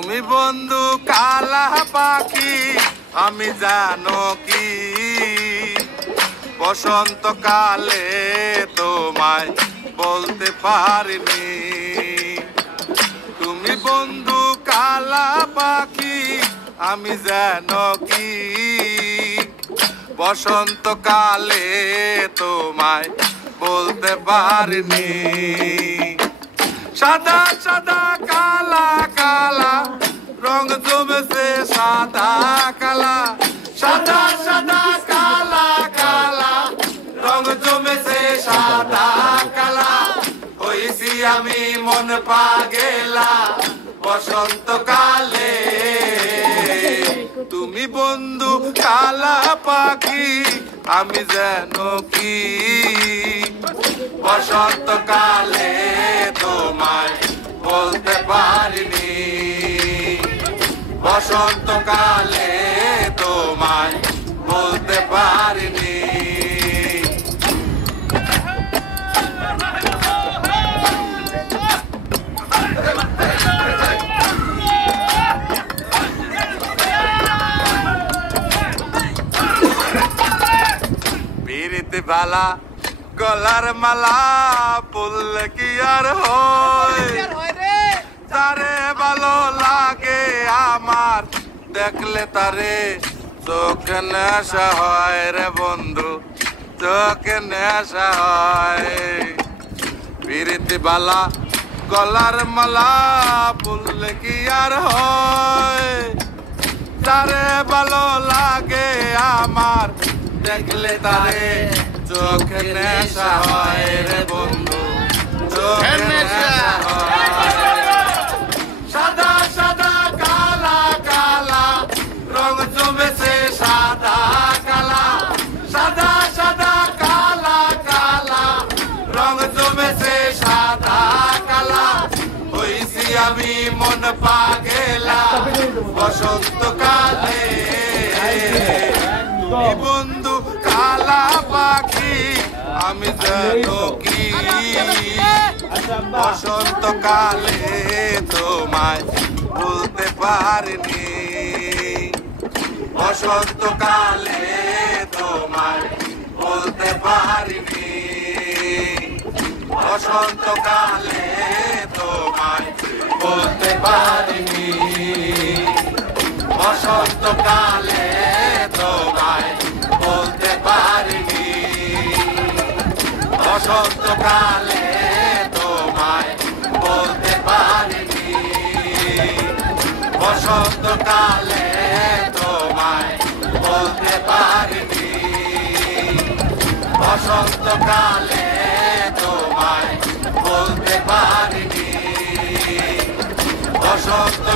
তুমি বন্ধু কালা পাখি আমি জানো কি বসন্তকালে তোমায় বলতে পারিনি। তুমি বন্ধু কালা পাখি আমি জানো কি বসন্তকালে তোমায় বলতে পারিনি। সাদা সাদা কালা কালা রং জমেছে সাদা কালা, সাদা সাদা কালা কালা রং জমেছে সাদা কালা। হইছি আমি মন পাগেলা বসন্তকালে। তুমি বন্ধু কালা পাখি আমি জানো কি বসন্তকালে তোমায় বলতে পারিনি। বসন্তকালে তোমায় বলতে পারিনি। পিরিতি ভালা গলার মালা পড়লে কি আর হয়, তারে ভালো লাগে আমার দেখলে তারে চোখে নেশা হয় রে বন্ধু, চোখে নেশা হয়। পিরিতি বালা গলার মালা পড়লে কি আর হয়, তারে ভালো লাগে আমার দেখলে তারে চোখে নেশা হয় রে বন্ধু, চোখে নেশা হয়। সাদা সাদা কালা কালা রং জমেছে সাদা কালা, সাদা সাদা কালা কালা রং জমেছে সাদা কালা। হইছি আমি মন পাগেলা বসন্তকালে। বন্ধু কালা পাখি আমি জানো কি বসন্তকালে তোমায় বলতে পারিনি। বসন্তকালে তোমায় বলতে পারিনি। বসন্তকালে তোমায় বলতে পারিনি। বসন্তকালে তোমায় বলতে পারিনি। বসন্তকালে তোমায় বলতে পারিনি। বসন্তকালে তোমায় বলতে পারিনি। বসন্তকালে তোমায় বলতে পারিনি। বসন্ত